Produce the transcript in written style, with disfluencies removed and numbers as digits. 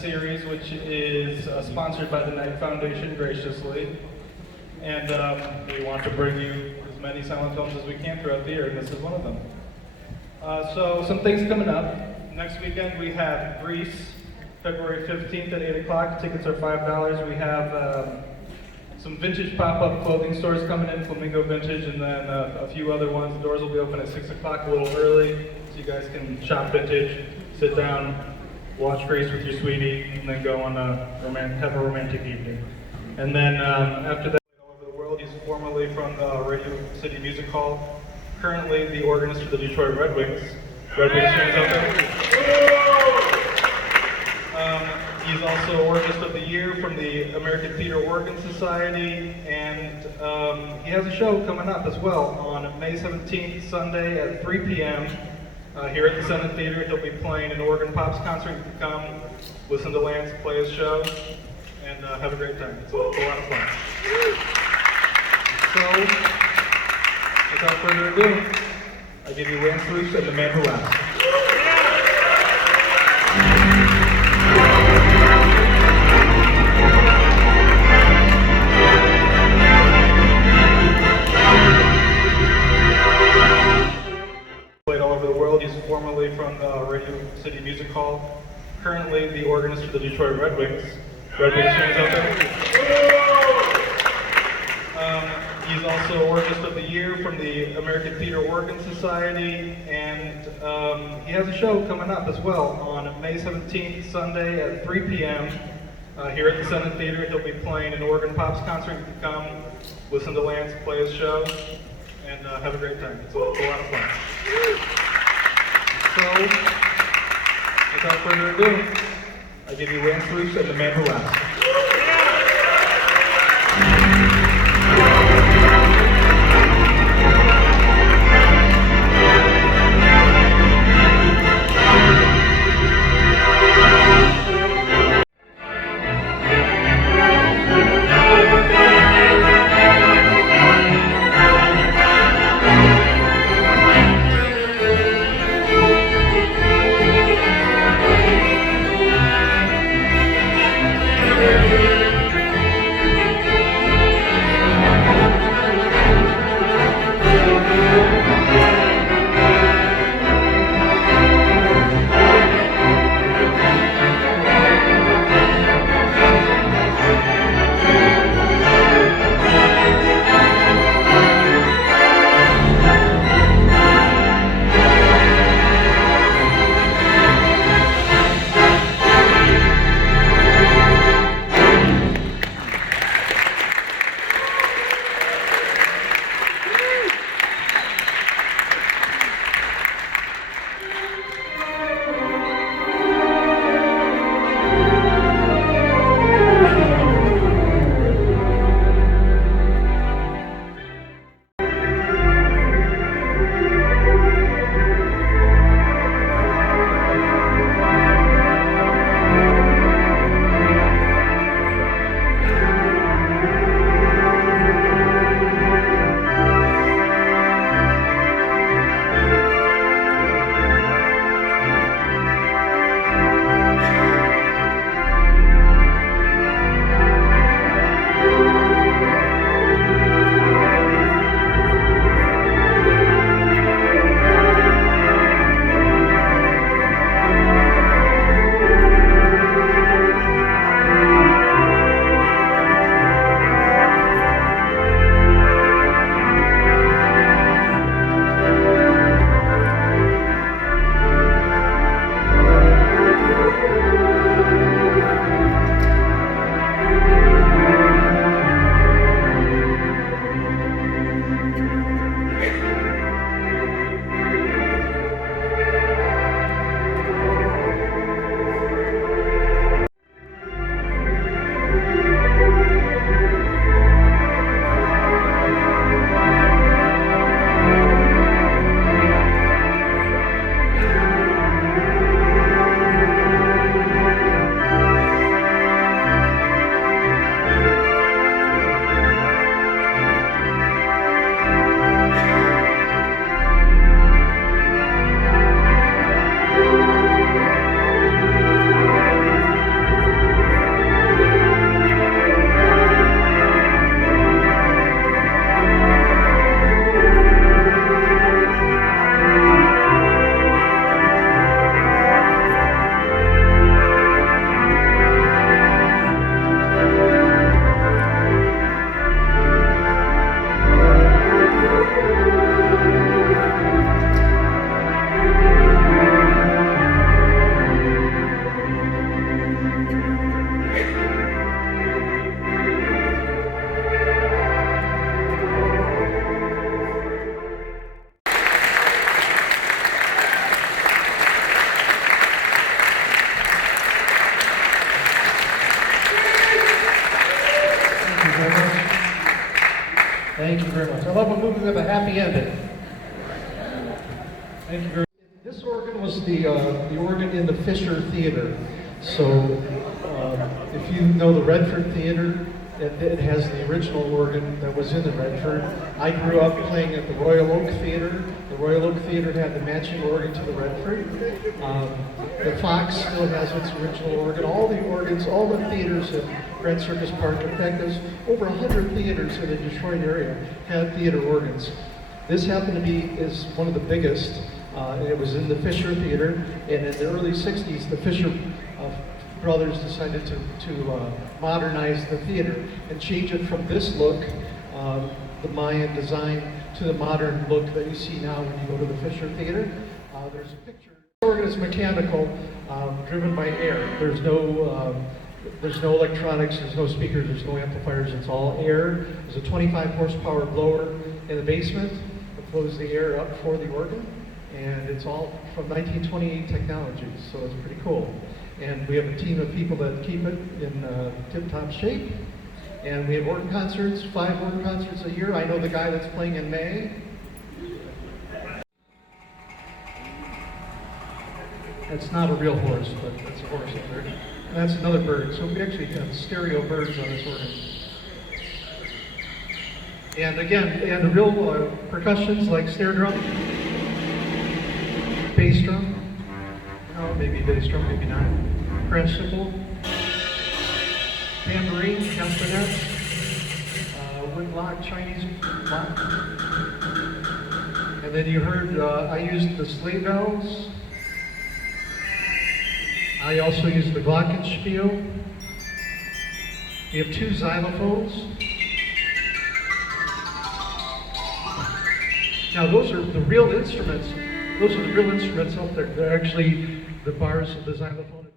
series, which is sponsored by the Knight Foundation graciously. And we want to bring you as many silent films as we can throughout the year, and this is one of them. So some things coming up. Next weekend we have Greece, February 15th at 8 o'clock. Tickets are $5. We have some vintage pop-up clothing stores coming in, Flamingo Vintage, and then a few other ones. The doors will be open at 6 o'clock, a little early, so you guys can shop vintage, sit down, watch Grease with your sweetie, and then go on have a romantic evening. And then after that, all over the world, he's formerly from the Radio City Music Hall, currently the organist for the Detroit Red Wings. Red Wings fans out there? He's also Organist of the Year from the American Theater Organ Society, and he has a show coming up as well on May 17th, Sunday at 3 p.m. Here at the Senate Theater. He'll be playing an Organ Pops concert. You can come listen to Lance play his show and have a great time. It's a lot of fun. So, without further ado, I give you Lance Roos and The Man Who Laughs. Played all over the world. He's formerly from the Radio City Music Hall, currently the organist for the Detroit Red Wings. Red Wings fans out there? He's also Organist of the Year from the American Theater Organ Society, and he has a show coming up as well on May 17th, Sunday at 3 p.m. Here at the Senate Theater. He'll be playing an Organ Pops concert. You can come listen to Lance play his show and have a great time. It's a lot of fun. So, without further ado, I give you Lance Roos and The Man Who Laughs. Thank you very much. I love a movie with a happy ending. Thank you very much. This organ was the organ in the Fisher Theater. So if you know the Redford Theater, it has the original organ that was in the Redford. I grew up playing at the Royal Oak Theater. The Royal Oak Theater had the matching organ to the Redford. The Fox still has its original organ. All the organs, all the theaters at Grand Circus Park, in fact, there's over 100 theaters in the Detroit area had theater organs. This happened to be is one of the biggest. It was in the Fisher Theater, and in the early 60s, the Fisher brothers decided to modernize the theater and change it from this look, the Mayan design, to the modern look that you see now when you go to the Fisher Theater. There's a picture. The organ is mechanical, driven by air. There's no electronics, there's no speakers, there's no amplifiers, it's all air. There's a 25 horsepower blower in the basement that blows the air up for the organ. And it's all from 1928 technology, so it's pretty cool. And we have a team of people that keep it in tip-top shape. And we have organ concerts, 5 organ concerts a year. I know the guy that's playing in May. That's not a real horse, but that's a horse up there. And that's another bird. So we actually have stereo birds on this organ. And again, and the real percussions like snare drum, bass drum, maybe bass drum, maybe not, crash cymbal, tambourine, castanets, wood lock, Chinese lock. And then you heard I used the sleigh bells. I also used the glockenspiel. We have 2 xylophones. Now those are the real instruments. Those are the real instruments up there. They're actually the bars of the xylophone.